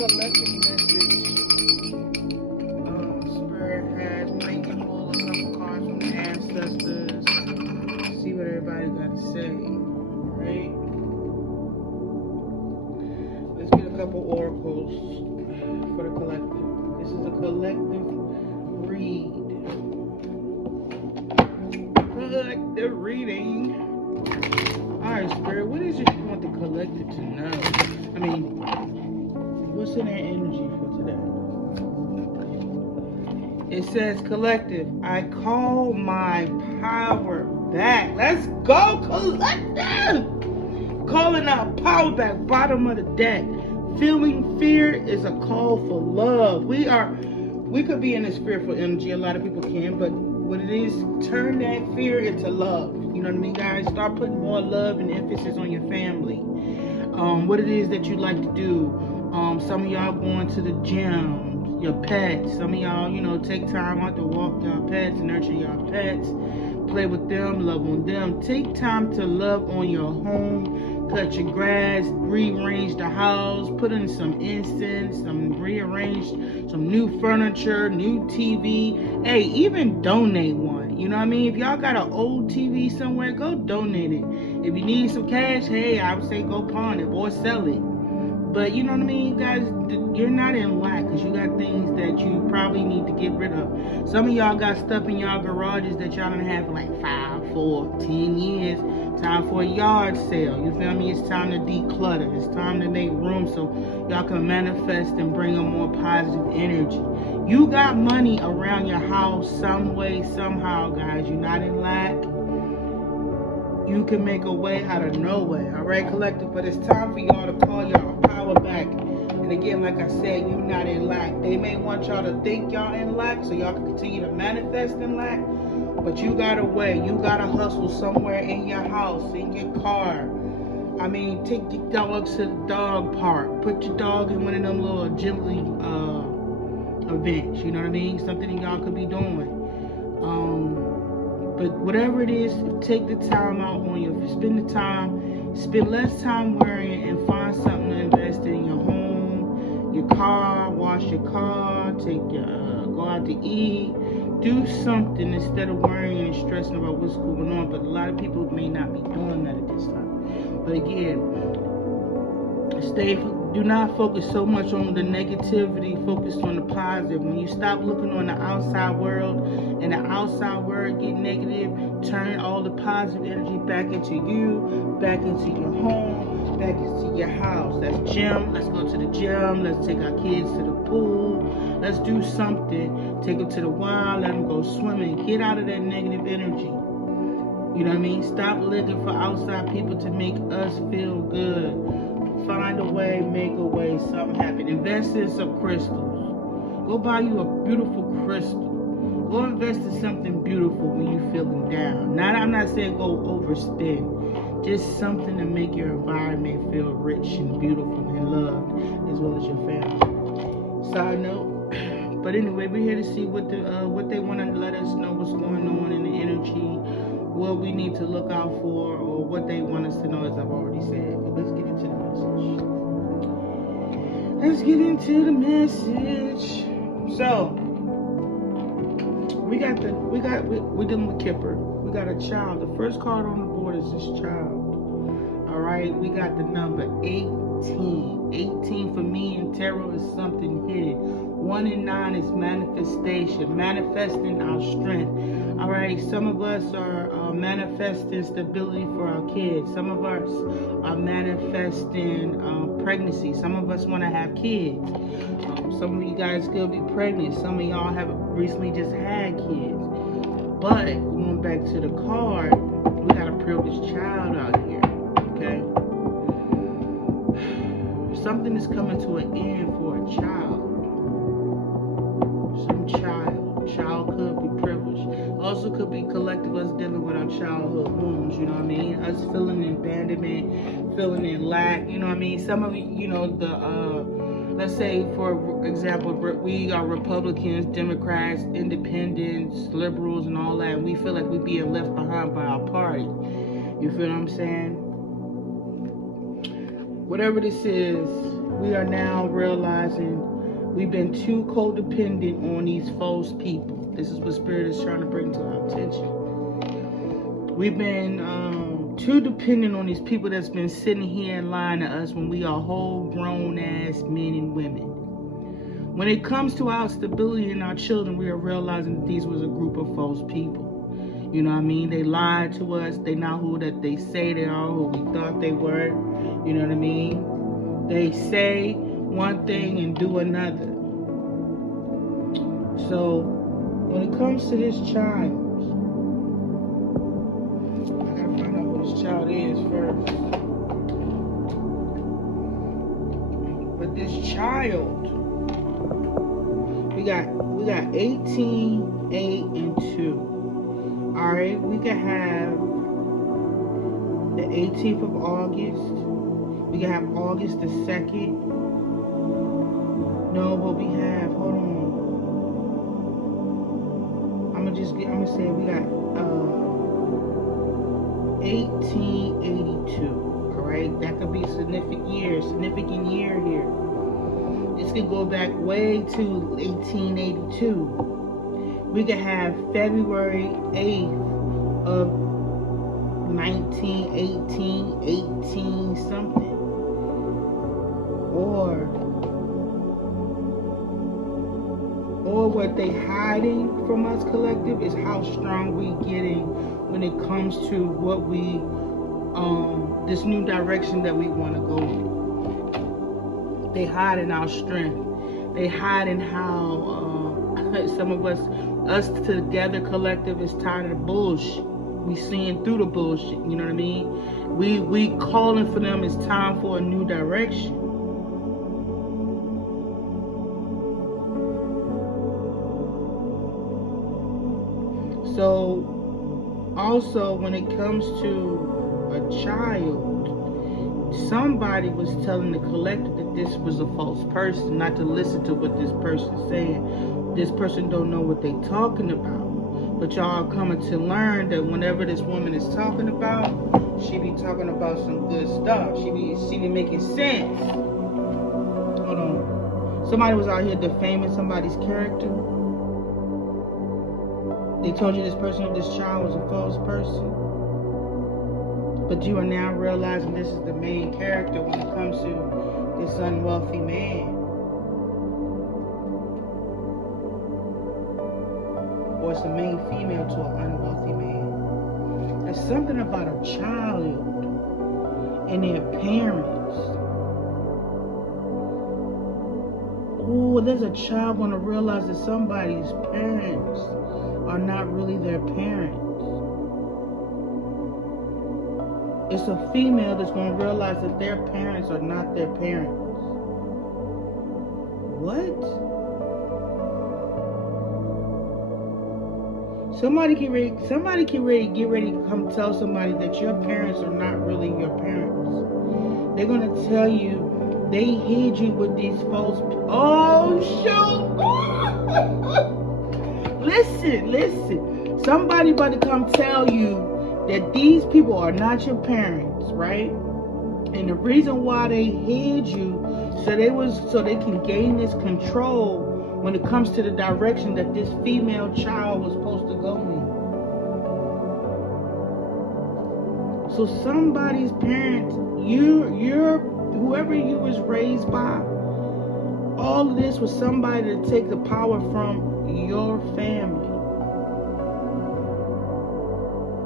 collective message Spirit has. Maybe pull a couple cards from the ancestors. See what everybody's got to say. Right? Let's get a couple oracles for the collective. This is a collective read. Collective reading. Alright, Spirit, what is it you want the collective to know? I mean, what's in their energy for today? It says, collective, I call my power back. Let's go, collective! Calling out power back, bottom of the deck. Feeling fear is a call for love. We could be in a fearful energy. A lot of people can, but what it is, turn that fear into love. You know what I mean, guys? Start putting more love and emphasis on your family. What it is that you like to do. Some of y'all going to the gym, your pets. Some of y'all, take time out to walk your pets, nurture your pets, play with them, love on them. Take time to love on your home, cut your grass, rearrange the house, put in some incense, rearrange some new furniture, new TV. Hey, even donate one. You know what I mean? If y'all got an old TV somewhere, go donate it. If you need some cash, hey, I would say go pawn it or sell it. But you know what I mean, guys? You're not in lack because you got things that you probably need to get rid of. Some of y'all got stuff in y'all garages that y'all don't have for like 5, 4, 10 years. Time for a yard sale. You feel me? It's time to declutter. It's time to make room so y'all can manifest and bring a more positive energy. You got money around your house some way, somehow, guys. You're not in lack. You can make a way out of no way. All right, collective? But it's time for y'all to call y'all power back. And again, like I said, you're not in lack. They may want y'all to think y'all in lack so y'all can continue to manifest in lack. But you got a way. You got to hustle somewhere in your house, in your car. I mean, take your dog to the dog park. Put your dog in one of them little agility events. You know what I mean? Something that y'all could be doing. But whatever it is, take the time out on you. Spend the time. Spend less time worrying and find something to invest in your home, your car, wash your car, go out to eat. Do something instead of worrying and stressing about what's going on. But a lot of people may not be doing that at this time. But again, do not focus so much on the negativity, focus on the positive. When you stop looking on the outside world and the outside world get negative, turn all the positive energy back into you, back into your home, back into your house. That's gym. Let's go to the gym. Let's take our kids to the pool. Let's do something. Take them to the wild. Let them go swimming. Get out of that negative energy. You know what I mean? Stop looking for outside people to make us feel good. Find a way, make a way, something happen. Invest in some crystals. Go buy you a beautiful crystal. Go invest in something beautiful when you're feeling down. I'm not saying go overspend. Just something to make your environment feel rich and beautiful and loved, as well as your family. Side note. But anyway, we're here to see what they want to let us know what's going on in the energy, what we need to look out for, or what they want us to know, as I've already said. But let's get into the message. Let's get into the message. So we're dealing with Kipper. We got a child. The first card on the board is this child. All right, we got the number 18. 18 for me in tarot is something hidden. 1 and 9 is manifestation, manifesting our strength. All right, some of us are manifesting stability for our kids. Some of us are manifesting pregnancy. Some of us want to have kids. Some of you guys could be pregnant. Some of y'all have recently just had kids. But going back to the card, we got a privileged child out here. Okay, something is coming to an end for a child. Some child could be privileged. Also could be collective, us dealing with our childhood wounds, you know what I mean? Us feeling abandonment, feeling in lack, you know what I mean? Some of you, let's say, for example, we are Republicans, Democrats, Independents, Liberals, and all that, and we feel like we're being left behind by our party. You feel what I'm saying? Whatever this is, we are now realizing we've been too codependent on these false people. This is what Spirit is trying to bring to our attention. We've been too dependent on these people that's been sitting here and lying to us when we are whole grown ass men and women. When it comes to our stability and our children, we are realizing that these was a group of false people. You know what I mean? They lied to us. They not who that they say they are, who we thought they were. You know what I mean? They say one thing and do another. So when it comes to this child, I gotta find out what this child is first. But this child, we got 18, 8, and 2. Alright, we could have the 18th of August. We could have August the 2nd. No, but we have, hold on. I'm gonna say we got 1882. Alright, that could be a significant year here. This could go back way to 1882. We could have February 8th of 1918, 18 something. Or what they hiding from us, collective, is how strong we getting when it comes to what we, this new direction that we want to go in. They hiding our strength. They hiding how some of us together, collective, is tired of the bullshit. We seeing through the bullshit. You know what I mean? We calling for them. It's time for a new direction. So, also when it comes to a child, somebody was telling the collective that this was a false person, not to listen to what this person's saying. This person don't know what they talking about. But y'all are coming to learn that whenever this woman is talking about, she be talking about some good stuff. She be making sense. Hold on. Somebody was out here defaming somebody's character. They told you this child was a false person. But you are now realizing this is the main character when it comes to this unwealthy man. Or it's the main female to an unwealthy man. There's something about a child and their parents. Oh, there's a child going to realize that somebody's parents are not really their parents. It's a female that's going to realize that their parents are not their parents. What? Somebody get ready to come tell somebody that your parents are not really your parents. They're going to tell you they hid you with these false... Oh, shoot! Listen. Somebody about to come tell you that these people are not your parents, right? And the reason why they hid you so they can gain this control when it comes to the direction that this female child was supposed to go in. So somebody's parents, whoever you was raised by, all of this was somebody to take the power from your family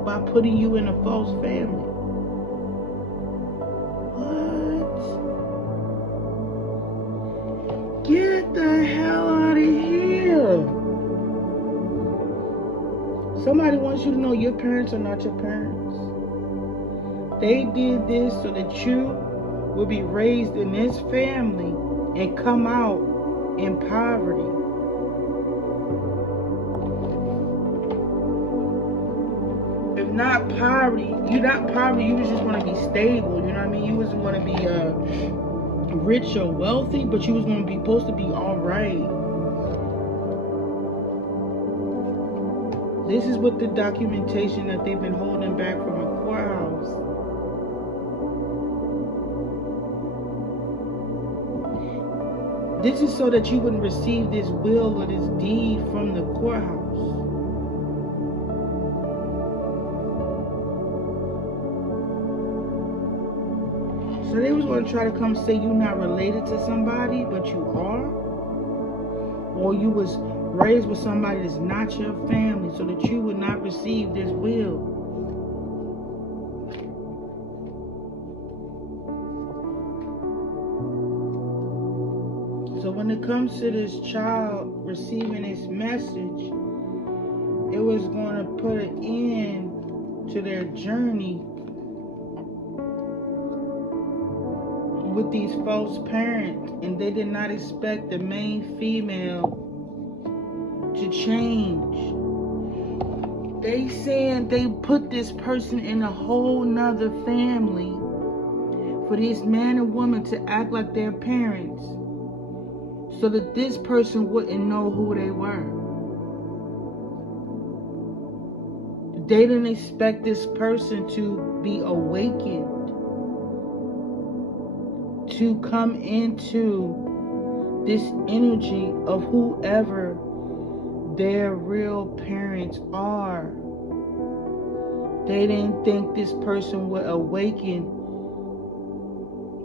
by putting you in a false family. What? Get the hell out of here. Somebody wants you to know your parents are not your parents. They did this so that you will be raised in this family and come out in poverty. If not poverty, you was just want to be stable, you know what I mean? You wasn't want to be rich or wealthy, but you was going to be supposed to be all right. This is what the documentation that they've been holding back from a courthouse. This is so that you wouldn't receive this will or this deed from the courthouse. So they was going to try to come say you're not related to somebody, but you are. Or you was raised with somebody that's not your family, so that you would not receive this will. So when it comes to this child receiving this message, it was going to put an end to their journey with these false parents, and they did not expect the main female to change. They saying they put this person in a whole nother family for this man and woman to act like their parents, so that this person wouldn't know who they were. They didn't expect this person to be awakened, to come into this energy of whoever their real parents are. They didn't think this person would awaken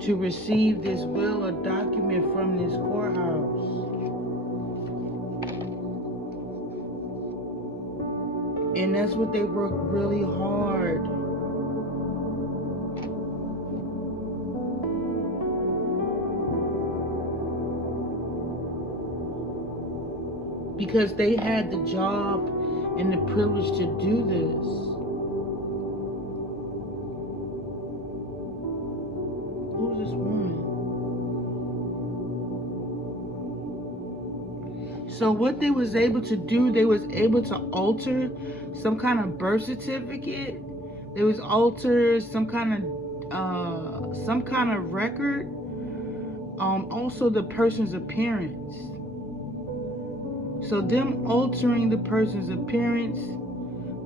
to receive this will or document from this courthouse. And that's what they worked really hard. Because they had the job and the privilege to do this. Who's this woman? So what they was able to do, they was able to alter some kind of birth certificate. They was alter some kind of record. Also the person's appearance. So them altering the person's appearance,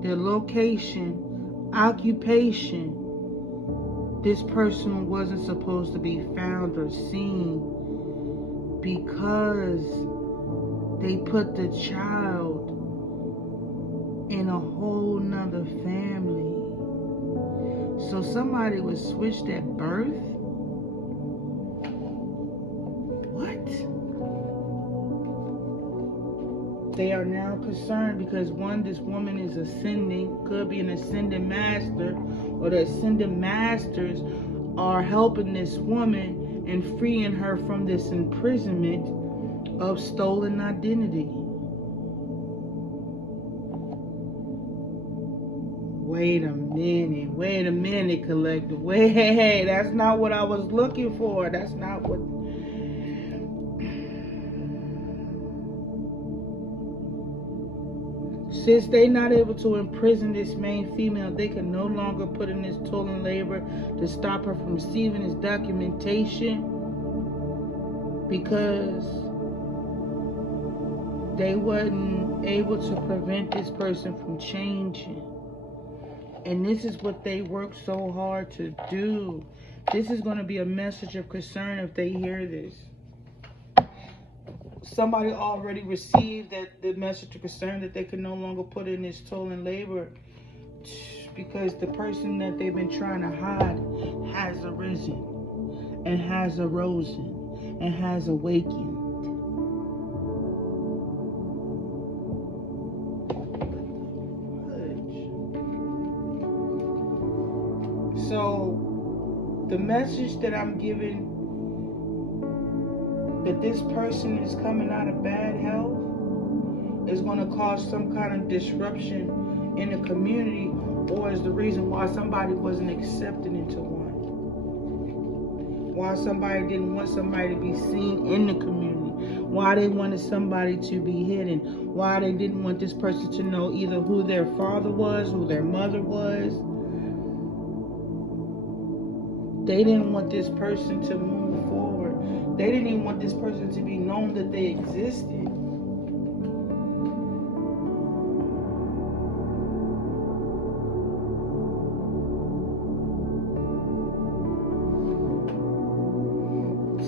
their location, occupation, this person wasn't supposed to be found or seen because they put the child in a whole nother family. So somebody was switched at birth? What? They are now concerned because this woman is ascending, could be an ascending master, or the ascending masters are helping this woman and freeing her from this imprisonment of stolen identity. Wait a minute, collective. Wait, that's not what I was looking for. That's not what... Since they're not able to imprison this main female, they can no longer put in this toil and labor to stop her from receiving this documentation, because they wasn't able to prevent this person from changing. And this is what they worked so hard to do. This is going to be a message of concern if they hear this. Somebody already received the message of concern that they can no longer put in this toil and labor, because the person that they've been trying to hide has arisen and has arisen and has awakened. So the message that I'm giving, that this person is coming out of bad health, is going to cause some kind of disruption in the community, or is the reason why somebody wasn't accepted into one. Why somebody didn't want somebody to be seen in the community. Why they wanted somebody to be hidden. Why they didn't want this person to know either who their father was, who their mother was. They didn't want this person to move forward. They didn't even want this person to be known that they existed.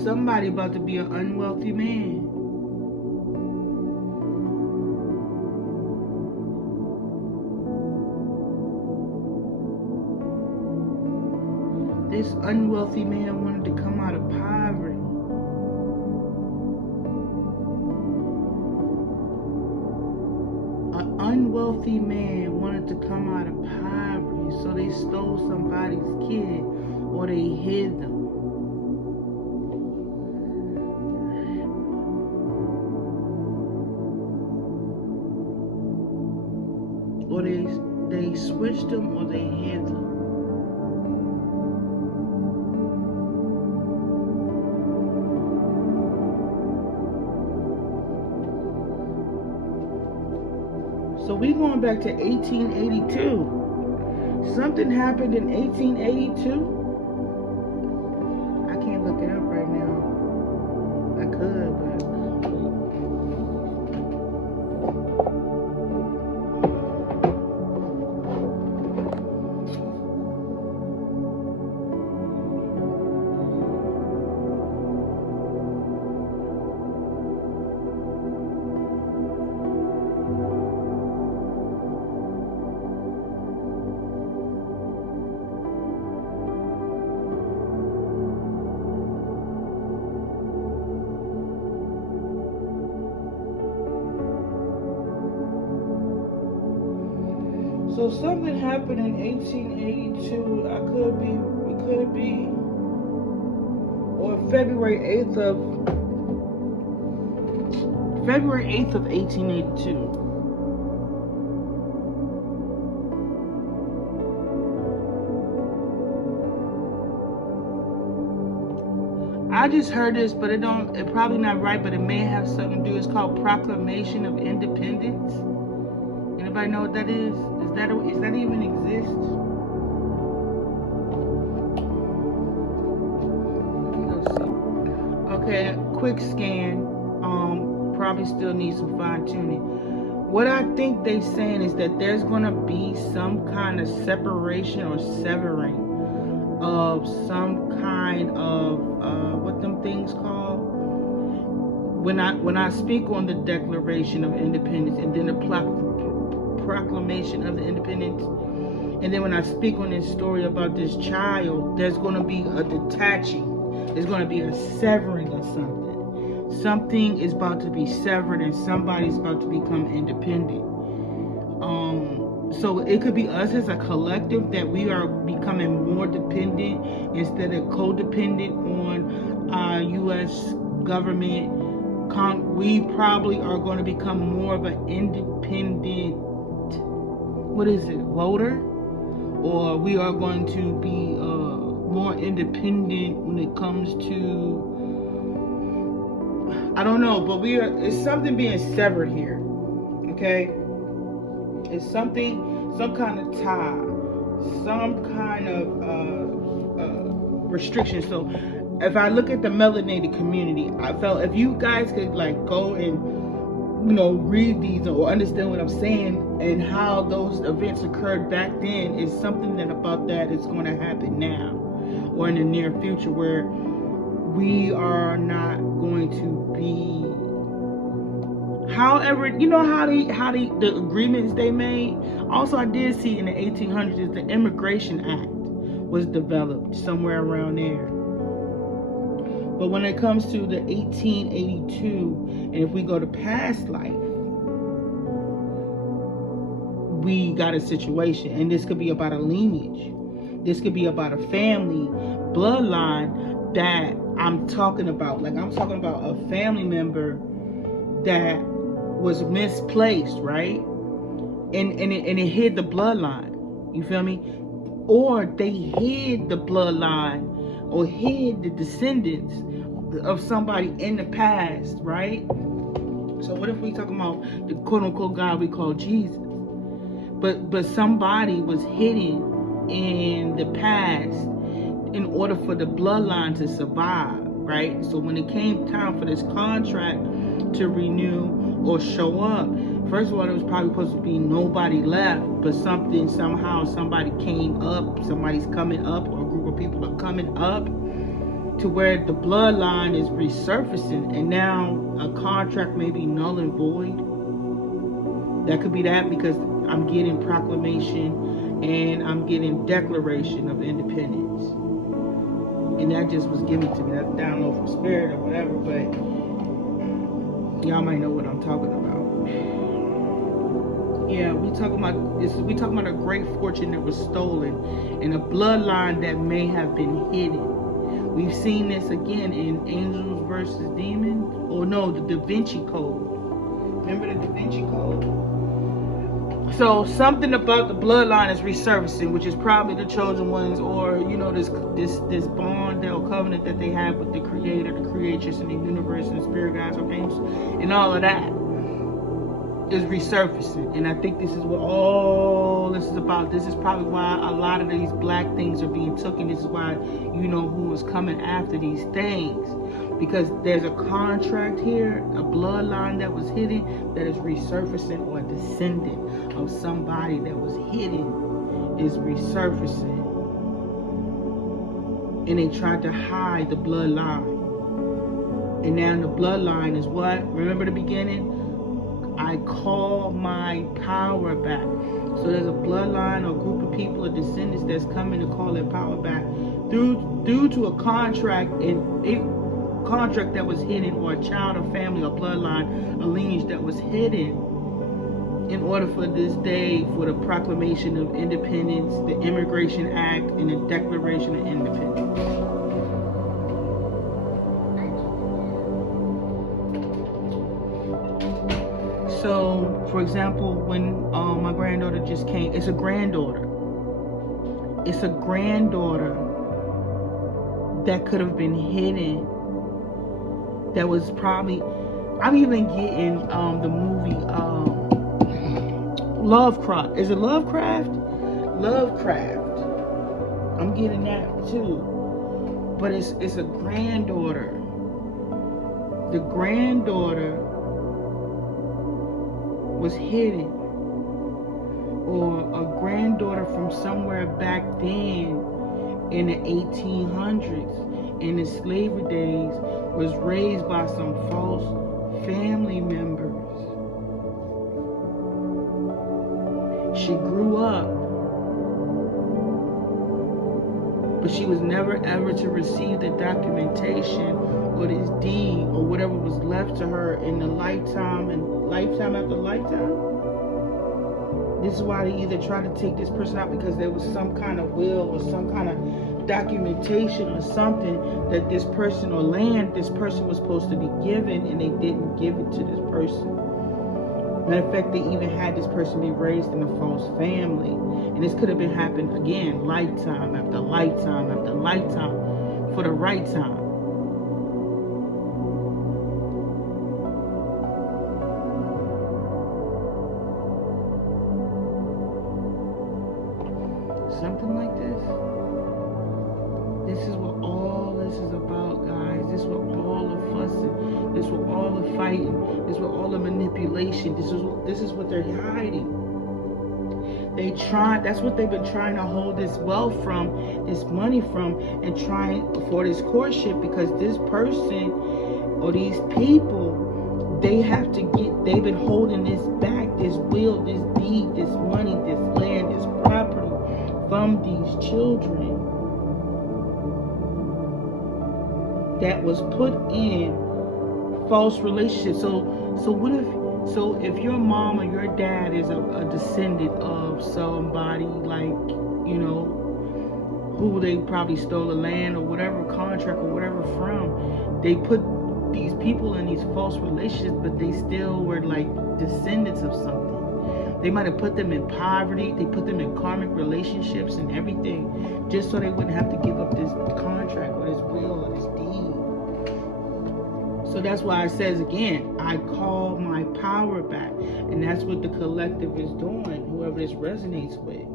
somebody about to be an unwealthy man. This unwealthy man wanted to come out of poverty. An unwealthy man wanted to come out of poverty, so they stole somebody's kid or they hid them. Or they switched them or they hid them. So we going back to 1882. Something happened in 1882. I can't look it up right now. I could, but so something happened in 1882. It could be, or February 8th of 1882. I just heard this, but it probably not right, but it may have something to do. It's called Proclamation of Independence. Anybody know what that is? Is that even exist? Let's see. Okay, quick scan. Probably still needs some fine tuning. What I think they saying is that there's gonna be some kind of separation or severing of some kind of what them things called. When I speak on the Declaration of Independence and then the Proclamation of the Independence, and then when I speak on this story about this child, there's going to be a detaching. There's going to be a severing of something. Something is about to be severed and somebody's about to become independent. So it could be us as a collective that we are becoming more dependent instead of codependent on our U.S. government. We probably are going to become more of an independent, voter? Or we are going to be more independent when it comes to, I don't know, but it's something being severed here, okay? It's something, some kind of tie, some kind of restriction. So if I look at the melanated community, I felt if you guys could like go and read these or understand what I'm saying and how those events occurred back then, is something that about that is going to happen now or in the near future, where we are not going to be, however, how the agreements they made. Also, I did see in the 1800s is the Immigration Act was developed somewhere around there. But when it comes to the 1882, and if we go to past life, we got a situation, and this could be about a lineage. This could be about a family bloodline that I'm talking about. Like, I'm talking about a family member that was misplaced, right? And it hid the bloodline. You feel me? Or they hid the bloodline or hid the descendants of somebody in the past, right? So what if we talking about the quote-unquote God we call Jesus? But somebody was hidden in the past in order for the bloodline to survive, right? So when it came time for this contract to renew or show up, first of all, there was probably supposed to be nobody left, but somehow somebody came up, somebody's coming up, or a group of people are coming up, to where the bloodline is resurfacing, and now a contract may be null and void. That could be that, because I'm getting proclamation and I'm getting declaration of independence, and that just was given to me. That's download from spirit or whatever, but y'all might know what I'm talking about. Yeah, we talking about this. We talking about a great fortune that was stolen, and a bloodline that may have been hidden. We've seen this again in Angels versus Demons, or no, the Da Vinci Code. Remember the Da Vinci Code? So something about the bloodline is resurfacing, which is probably the chosen ones, or this bond or covenant that they have with the Creator, the Creatress, and the universe, and the spirit guides, angels, and all of that is resurfacing. And I think this is what all this is about. This is probably why a lot of these black things are being taken. This is why who is coming after these things, because there's a contract here, a bloodline that was hidden, that is resurfacing, or a descendant of somebody that was hidden is resurfacing, and they tried to hide the bloodline. And now the bloodline is what? Remember the beginning? I call my power back. So there's a bloodline or group of people or descendants that's coming to call their power back due to a contract, and a contract that was hidden, or a child or family or bloodline, a lineage that was hidden, in order for this day, for the proclamation of independence, the Immigration Act, and the Declaration of Independence. So, for example, when my granddaughter just came, it's a granddaughter. It's a granddaughter that could have been hidden. That was probably, I'm even getting the movie Lovecraft. Is it Lovecraft? Lovecraft. I'm getting that too. But it's a granddaughter. The granddaughter was hidden, or a granddaughter from somewhere back then in the 1800s, in the slavery days, was raised by some false family members. She grew up, but she was never ever to receive the documentation or this deed or whatever was left to her in the lifetime and lifetime after lifetime. This is why they either try to take this person out, because there was some kind of will or some kind of documentation or something that this person, or land this person was supposed to be given, and they didn't give it to this person. Matter of fact, they even had this person be raised in a false family, and this could have been happened again, lifetime after lifetime after lifetime, for the right time. Something like this. This is what all this is about, guys. This is what all the fussing, this is what all the fighting, this is what all the manipulation, this is what they're hiding. That's what they've been trying to hold this wealth from, this money from, and trying for this courtship, because this person or these people, they've been holding this back, this will, this deed, this money, this land, this property, from these children that was put in false relationships. So if your mom or your dad is a descendant of somebody, like, who they probably stole the land or whatever contract or whatever from, they put these people in these false relationships, but they still were like descendants of something. They might have put them in poverty. They put them in karmic relationships and everything, just so they wouldn't have to give up this contract or this will or this deed. So that's why it says again, I call my power back. And that's what the collective is doing, whoever this resonates with.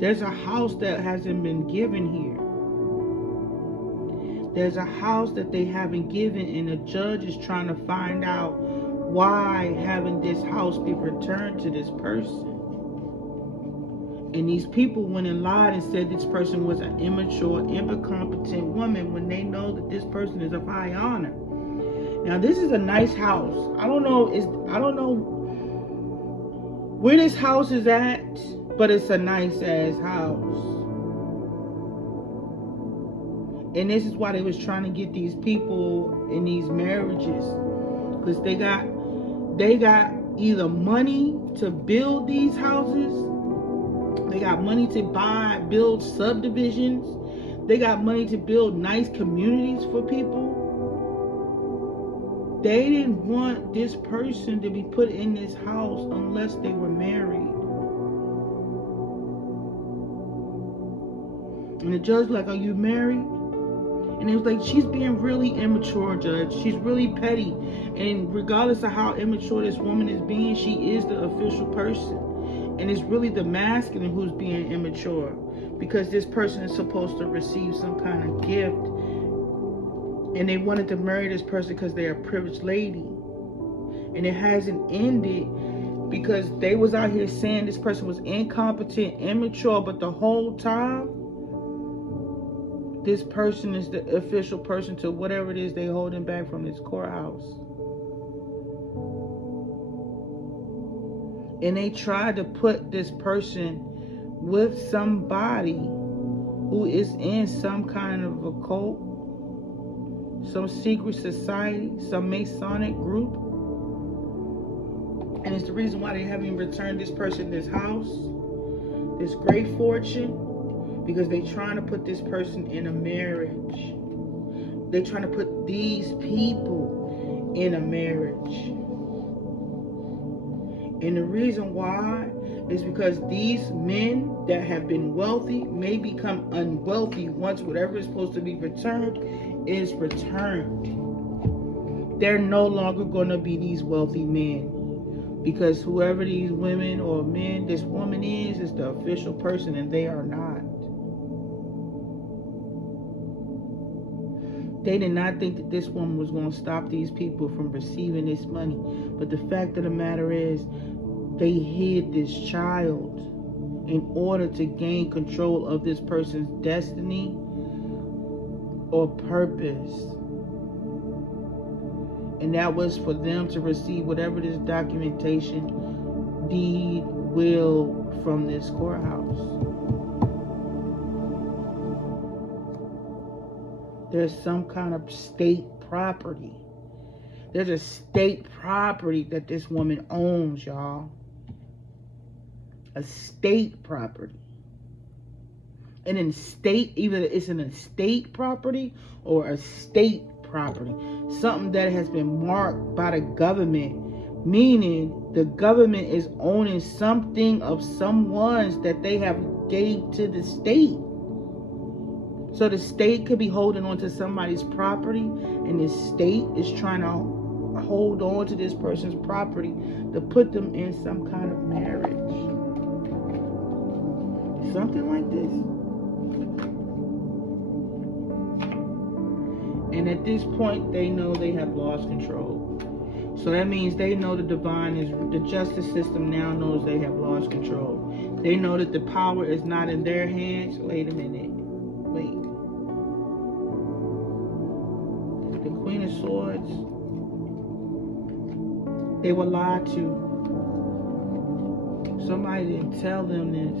There's a house that hasn't been given here. There's a house that they haven't given, and the judge is trying to find out why having this house be returned to this person. And these people went and lied and said this person was an immature, incompetent woman when they know that this person is of high honor. Now this is a nice house. I don't know where this house is at, but it's a nice ass house. And this is why they was trying to get these people in these marriages, because they got either money to build these houses, they got money to build subdivisions, they got money to build nice communities for people. They didn't want this person to be put in this house unless they were married. And the judge like, are you married? And it was like, she's being really immature, Judge. She's really petty. And regardless of how immature this woman is being, she is the official person. And it's really the masculine who's being immature, because this person is supposed to receive some kind of gift. And they wanted to marry this person because they're a privileged lady. And it hasn't ended, because they was out here saying this person was incompetent, immature, but the whole time, this person is the official person to whatever it is they holding back from this courthouse. And they tried to put this person with somebody who is in some kind of a cult, some secret society, some Masonic group. And it's the reason why they haven't returned this person this house, this great fortune, because they're trying to put this person in a marriage. They're trying to put these people in a marriage. And the reason why is because these men that have been wealthy may become unwealthy once whatever is supposed to be returned is returned. They're no longer going to be these wealthy men, because whoever these women or men this woman is the official person, and they are not. They did not think that this woman was going to stop these people from receiving this money. But the fact of the matter is, they hid this child in order to gain control of this person's destiny or purpose. And that was for them to receive whatever this documentation, deed, will from this courthouse. There's some kind of state property. There's a state property that this woman owns, y'all. A state property. And in state, either it's an estate property or a state property. Something that has been marked by the government. Meaning the government is owning something of someone's that they have gave to the state. So the state could be holding on to somebody's property, and the state is trying to hold on to this person's property to put them in some kind of marriage. Something like this. And at this point, they know they have lost control. So that means they know the justice system now knows they have lost control. They know that the power is not in their hands. Wait a minute. Wait. The Queen of Swords, they were lied to. Somebody didn't tell them this.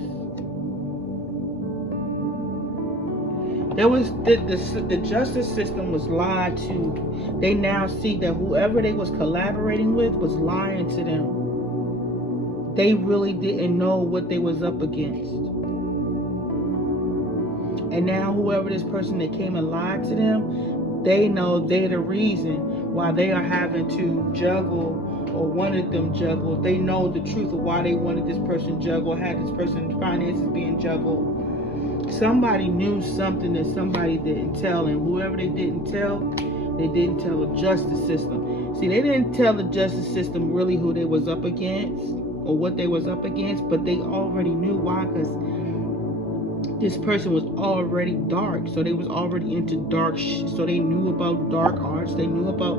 There was the justice system was lied to. They now see that whoever they was collaborating with was lying to them. They really didn't know what they was up against. And now whoever this person that came and lied to them, they know they're the reason why they are having to juggle, or wanted them juggled. They know the truth of why they wanted this person juggled, had this person's finances being juggled. Somebody knew something that somebody didn't tell, and whoever they didn't tell the justice system. See, they didn't tell the justice system really who they was up against or what they was up against, but they already knew why, because this person was already dark, so they was already into dark so they knew about dark arts, they knew about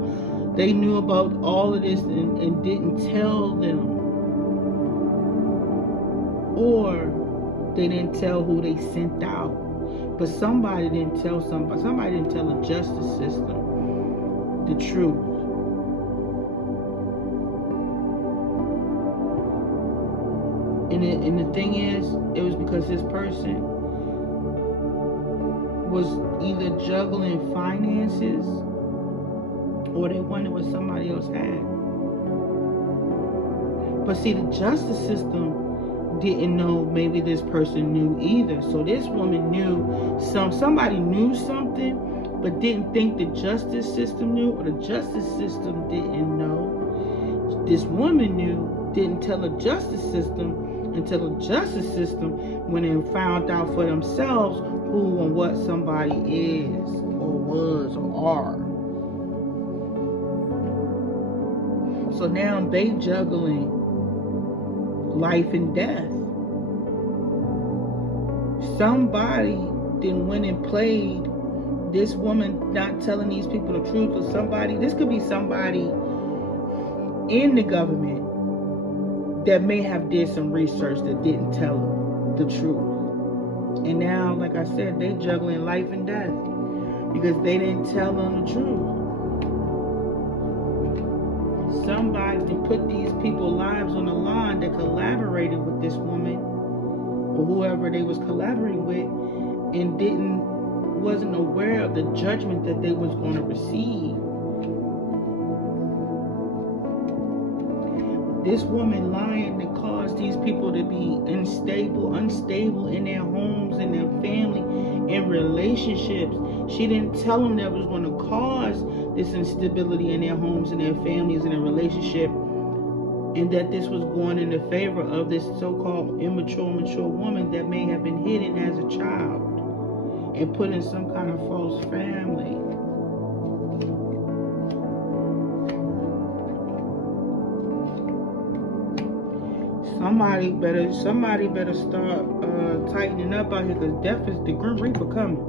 all of this and didn't tell them. Or They didn't tell who they sent out. But somebody didn't tell somebody. Somebody didn't tell the justice system the truth. And the thing is, it was because this person was either juggling finances or they wanted what somebody else had. But see, the justice system didn't know maybe this person knew either. So this woman knew somebody knew something, but didn't think the justice system knew, or the justice system didn't know. This woman knew, didn't tell the justice system until the justice system went and found out for themselves who and what somebody is, or was, or are. So now they juggling life and death. Somebody then went and played this woman not telling these people the truth, or somebody, this could be somebody in the government that may have did some research that didn't tell them the truth. And now, like I said, they juggling life and death because they didn't tell them the truth. Somebody put these people's lives on the line that collaborated with this woman or whoever they was collaborating with, and wasn't aware of the judgment that they was going to receive. This woman lying that caused these people to be unstable in their homes, in their family, in relationships. She didn't tell them that was going to cause this instability in their homes, in their families, in their relationship, and that this was going in the favor of this so-called mature woman that may have been hidden as a child and put in some kind of false family. Somebody better start tightening up out here, because death is the Grim Reaper coming.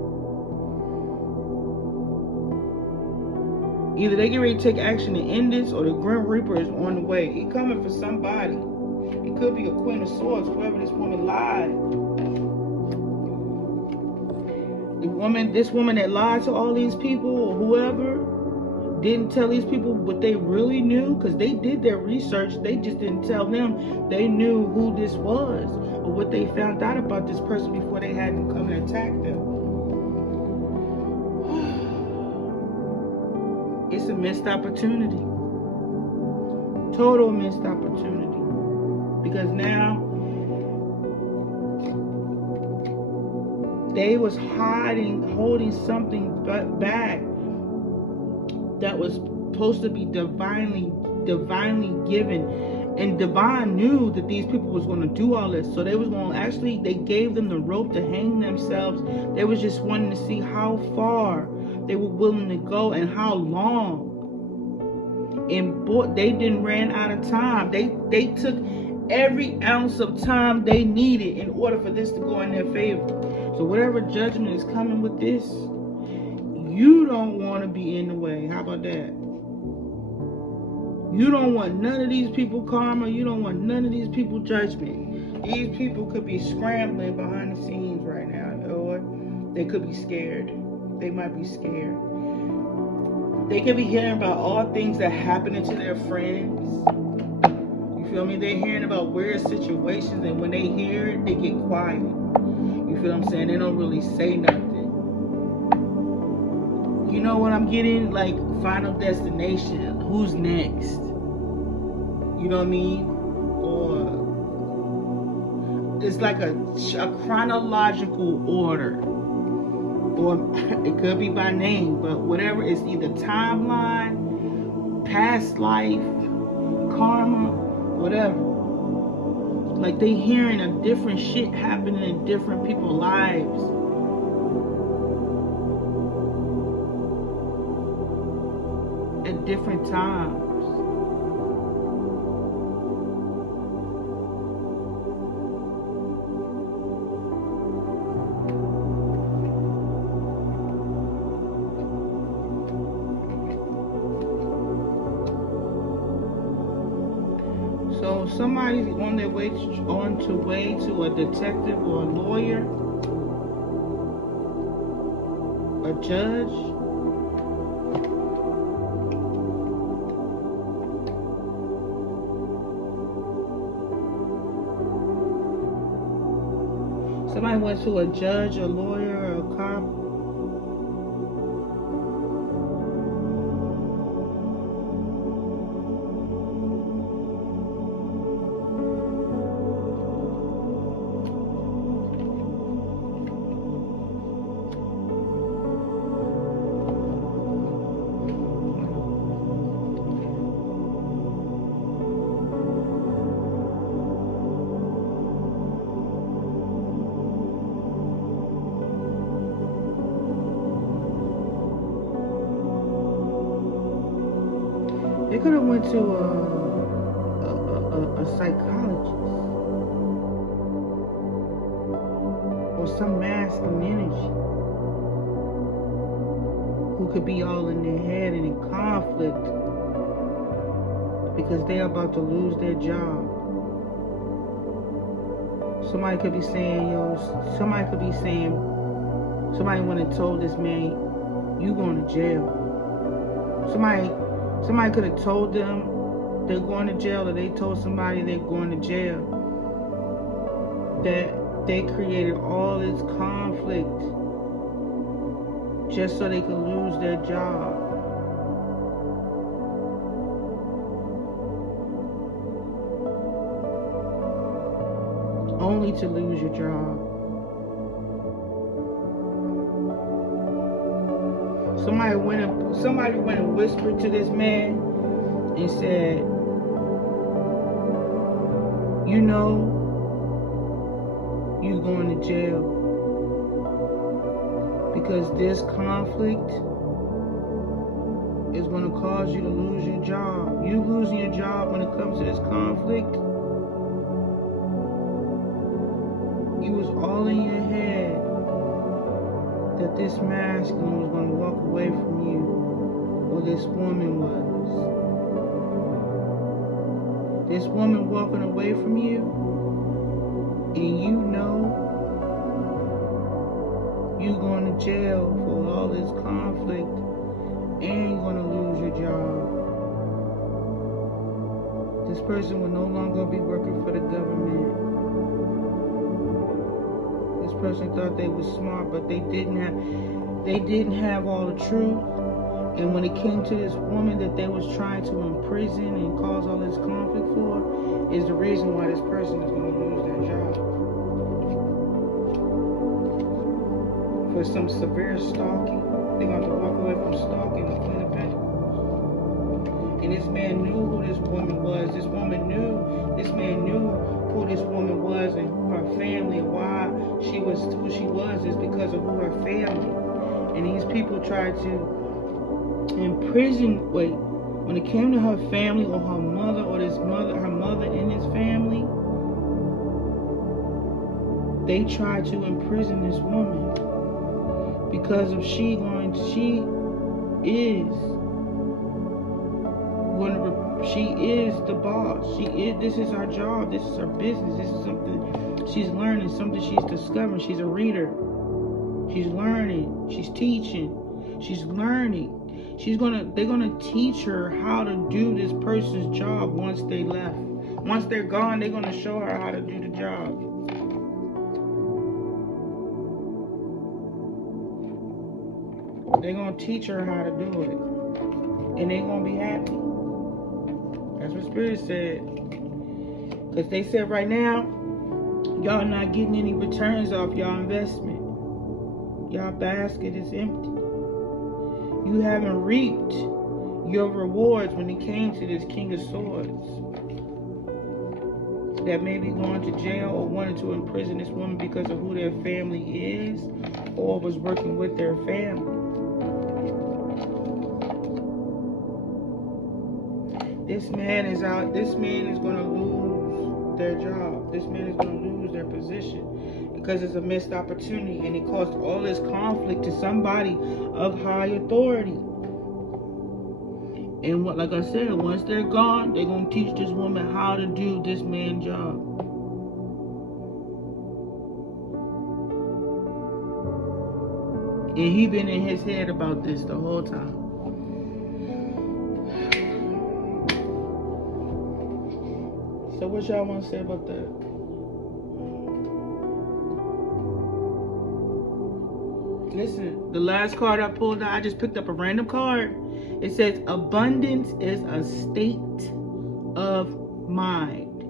Either they get ready to take action to end this, or the Grim Reaper is on the way. He coming for somebody. It could be a Queen of Swords, whoever this woman lied. This woman that lied to all these people, or whoever, didn't tell these people what they really knew, because they did their research. They just didn't tell them they knew who this was or what they found out about this person before they had them come and attack them. It's a missed opportunity. Total missed opportunity. Because now they was holding something back that was supposed to be divinely given, and divine knew that these people was going to do all this. So they was going to they gave them the rope to hang themselves. They was just wanting to see how far they were willing to go and how long. And boy, they didn't ran out of time. They took every ounce of time they needed in order for this to go in their favor. So whatever judgment is coming with this, you don't want to be in the way. How about that? You don't want none of these people karma. You don't want none of these people judgment. These people could be scrambling behind the scenes right now, or they could be scared. They might be scared. They could be hearing about all things that happening to their friends. You feel me? They're hearing about weird situations, and when they hear it, they get quiet. You feel what I'm saying? They don't really say nothing. You know what I'm getting? Like Final Destination. Who's next? You know what I mean? Or it's like a chronological order. Or it could be by name, but whatever. It's either timeline, past life, karma, whatever. Like they hearing a different shit happening in different people's lives. At different times. So somebody's on their way to a detective or a lawyer, a judge. Somebody went to a judge, a lawyer, or a cop. They could have went to a psychologist or some masculine energy who could be all in their head and in conflict because they're about to lose their job. Somebody could be saying, somebody went and told this man, you going to jail. Somebody could have told them they're going to jail, or they told somebody they're going to jail. That they created all this conflict just so they could lose their job. Only to lose your job. Somebody went and whispered to this man and said, you know, you going to jail because this conflict is going to cause you to lose your job. You losing your job when it comes to this conflict, you was all in your head that this masculine was going to walk away from you, or this woman was. This woman walking away from you, and you know you going to jail for all this conflict, and you're going to lose your job. This person will no longer be working for the government. This person thought they were smart, but they didn't have all the truth. And when it came to this woman that they was trying to imprison and cause all this conflict for, is the reason why this person is going to lose their job. For some severe stalking. They're going to walk away from stalking the Queen of Pentacles. And this man knew who this woman was. This man knew who this woman was and who her family, and why she was who she was is because of who her family. And these people tried to when it came to her family or her mother or her mother in this family, they tried to imprison this woman because of she is the boss. This is her job. This is her business. This is something she's learning, something she's discovering. She's a reader. She's learning. She's teaching. She's learning. They're gonna teach her how to do this person's job once they left. Once they're gone, they're gonna show her how to do the job. They're gonna teach her how to do it. And they're gonna be happy. That's what Spirit said. Because they said right now, y'all not getting any returns off y'all investment. Y'all basket is empty. You haven't reaped your rewards when it came to this King of Swords. That may be going to jail or wanted to imprison this woman because of who their family is, or was working with their family. This man is going to lose their job. This man is going to lose their position because it's a missed opportunity, and it caused all this conflict to somebody of high authority. And what, like I said, once they're gone, they're gonna teach this woman how to do this man's job. And he been in his head about this the whole time. So what y'all want to say about that? Listen, the last card I pulled out, I just picked up a random card. It says abundance is a state of mind.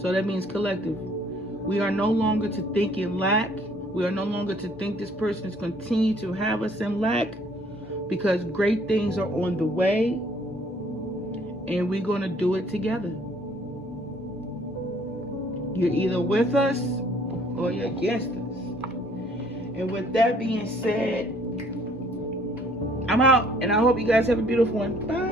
So that means collective. We are no longer to think in lack. We are no longer to think this person is continue to have us in lack, because great things are on the way and we're going to do it together. You're either with us or you're against us. And with that being said, I'm out, and I hope you guys have a beautiful one. Bye.